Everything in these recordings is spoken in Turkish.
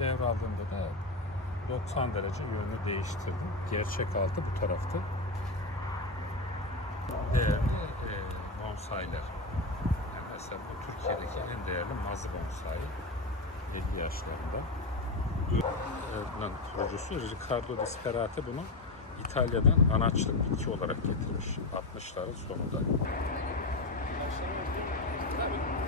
Devraldığımda da 90 derece yönünü değiştirdim. Gerçek altı bu taraftı. Değerli e, bonsailer. Yani mesela bu Türkiye'deki en değerli mazı bonsai. 50 yaşlarında. Bunun kurucusu Riccardo Disperate bunu İtalya'dan anaçlık bitki olarak getirmiş 60'ların sonunda. şeylerden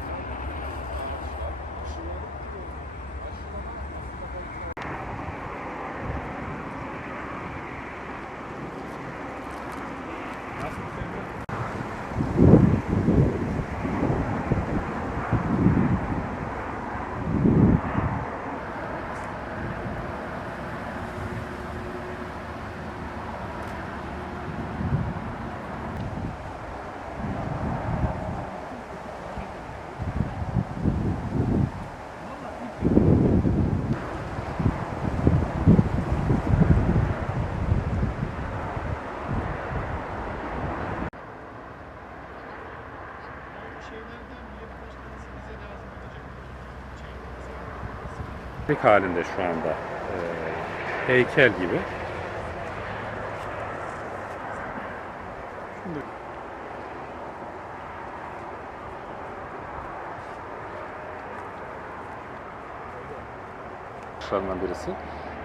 Fabrik halinde şu anda. e, heykel gibi. Arkadaşlarından birisi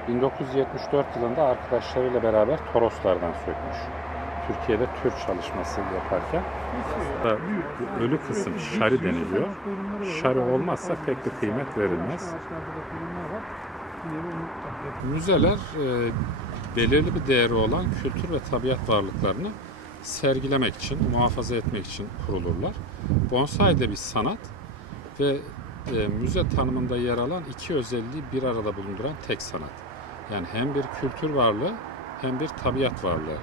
1974 yılında arkadaşlarıyla beraber Toroslardan sökmüş. Türkiye'de tür çalışması yaparken ölü kısım şari deniliyor. Şari olmazsa pek bir kıymet verilmez. Müzeler e, belirli bir değeri olan kültür ve tabiat varlıklarını sergilemek için, muhafaza etmek için kurulurlar. Bonsai de bir sanat ve e, müze tanımında yer alan iki özelliği bir arada bulunduran tek sanat. Yani hem bir kültür varlığı hem bir tabiat varlığı.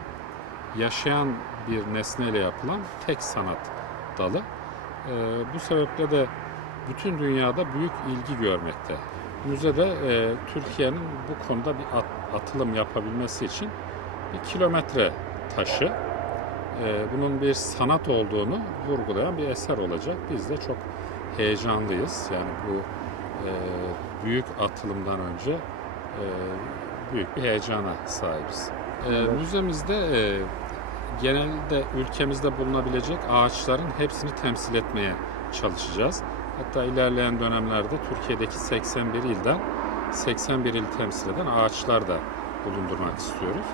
Yaşayan bir nesneyle yapılan tek sanat dalı. E, bu sebeple de bütün dünyada büyük ilgi görmekte. Müzede e, Türkiye'nin bu konuda bir at- atılım yapabilmesi için bir kilometre taşı e, bunun bir sanat olduğunu vurgulayan bir eser olacak. Biz de çok heyecanlıyız. Yani bu e, büyük atılımdan önce e, büyük bir heyecana sahibiz. E, Müzemizde e, genelde ülkemizde bulunabilecek ağaçların hepsini temsil etmeye çalışacağız. Hatta ilerleyen dönemlerde Türkiye'deki 81 ilden 81 il temsil eden ağaçlar da bulundurmak istiyoruz.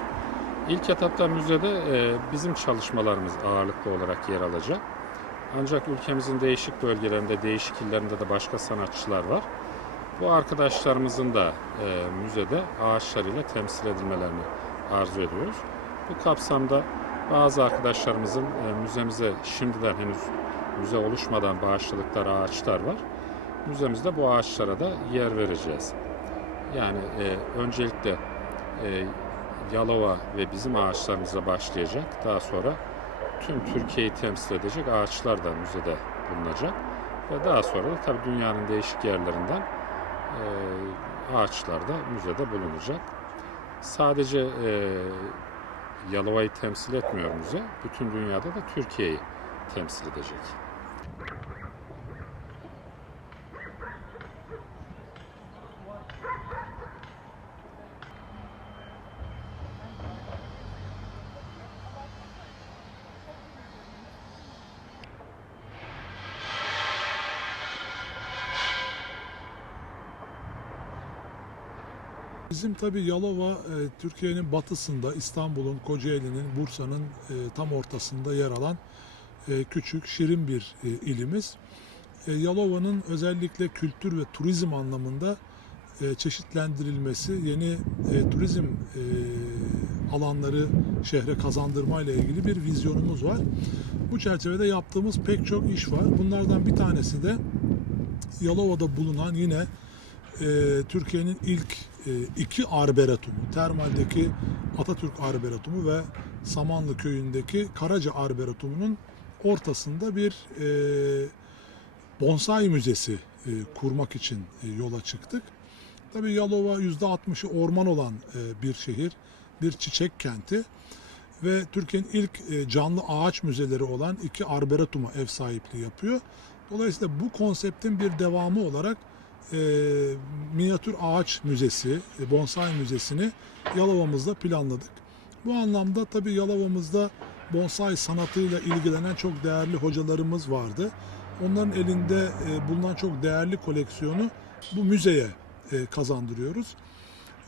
İlk etapta müzede e, bizim çalışmalarımız ağırlıklı olarak yer alacak. Ancak ülkemizin değişik bölgelerinde, değişik illerinde de başka sanatçılar var. Bu arkadaşlarımızın da e, müzede ağaçlarıyla temsil edilmelerini arzu ediyoruz. Bu kapsamda bazı arkadaşlarımızın e, müzemize şimdiden henüz müze oluşmadan bağışladıkları ağaçlar var. Müzemizde bu ağaçlara da yer vereceğiz. Yani e, öncelikle e, Yalova ve bizim ağaçlarımıza başlayacak. Daha sonra tüm Türkiye'yi temsil edecek ağaçlar da müzede bulunacak. Ve daha sonra da tabii dünyanın değişik yerlerinden e, ağaçlar da müzede bulunacak. Sadece e, Yalova'yı temsil etmiyor müze. Bütün dünyada da Türkiye'yi temsil edecek. Bizim tabii Yalova e, Türkiye'nin batısında İstanbul'un, Kocaeli'nin, Bursa'nın e, tam ortasında yer alan e, küçük, şirin bir ilimiz. Yalova'nın özellikle kültür ve turizm anlamında çeşitlendirilmesi, yeni turizm alanları şehre kazandırma ile ilgili bir vizyonumuz var. Bu çerçevede yaptığımız pek çok iş var. Bunlardan bir tanesi de Yalova'da bulunan yine e, Türkiye'nin ilk e, iki arboretumu, Termal'deki Atatürk Arboretumu ve Samanlı Köyü'ndeki Karaca Arboretumu'nun ortasında bir e, bonsai müzesi e, kurmak için e, yola çıktık. Tabii Yalova %60'ı orman olan e, bir şehir, bir çiçek kenti ve Türkiye'nin ilk e, canlı ağaç müzeleri olan iki arboretuma ev sahipliği yapıyor. Dolayısıyla bu konseptin bir devamı olarak e, minyatür ağaç müzesi, e, bonsai müzesini Yalova'mızda planladık. Bu anlamda tabii Yalova'mızda bonsai sanatıyla ilgilenen çok değerli hocalarımız vardı. Onların elinde e, bulunan çok değerli koleksiyonu bu müzeye e, kazandırıyoruz.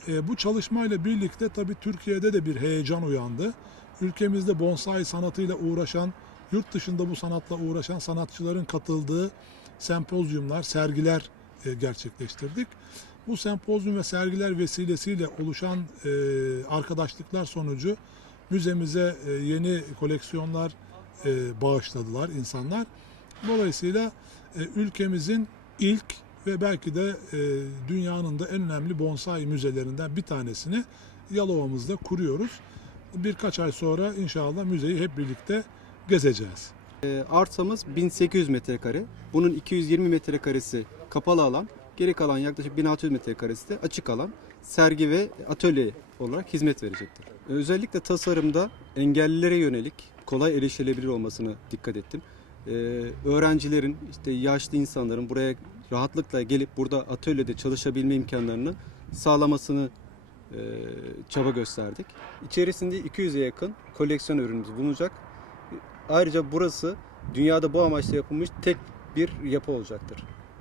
E, bu çalışmayla birlikte tabii Türkiye'de de bir heyecan uyandı. Ülkemizde bonsai sanatıyla uğraşan, yurt dışında bu sanatla uğraşan sanatçıların katıldığı sempozyumlar, sergiler gerçekleştirdik. Bu sempozyum ve sergiler vesilesiyle oluşan e, arkadaşlıklar sonucu müzemize e, yeni koleksiyonlar e, bağışladılar insanlar. Dolayısıyla e, ülkemizin ilk ve belki de e, dünyanın da en önemli bonsai müzelerinden bir tanesini Yalova'mızda kuruyoruz. Birkaç ay sonra inşallah müzeyi hep birlikte gezeceğiz. E, Arsamız 1800 metrekare. Bunun 220 metrekaresi kapalı alan, geri kalan yaklaşık 1600 metrekaresi de açık alan, sergi ve atölye olarak hizmet verecektir. E, Özellikle tasarımda engellilere yönelik kolay erişilebilir olmasını dikkat ettim. E, öğrencilerin, işte yaşlı insanların buraya rahatlıkla gelip burada atölyede çalışabilme imkanlarını sağlamasını e, çaba gösterdik. İçerisinde 200'e yakın koleksiyon ürünümüz bulunacak. Ayrıca burası dünyada bu amaçla yapılmış tek bir yapı olacaktır.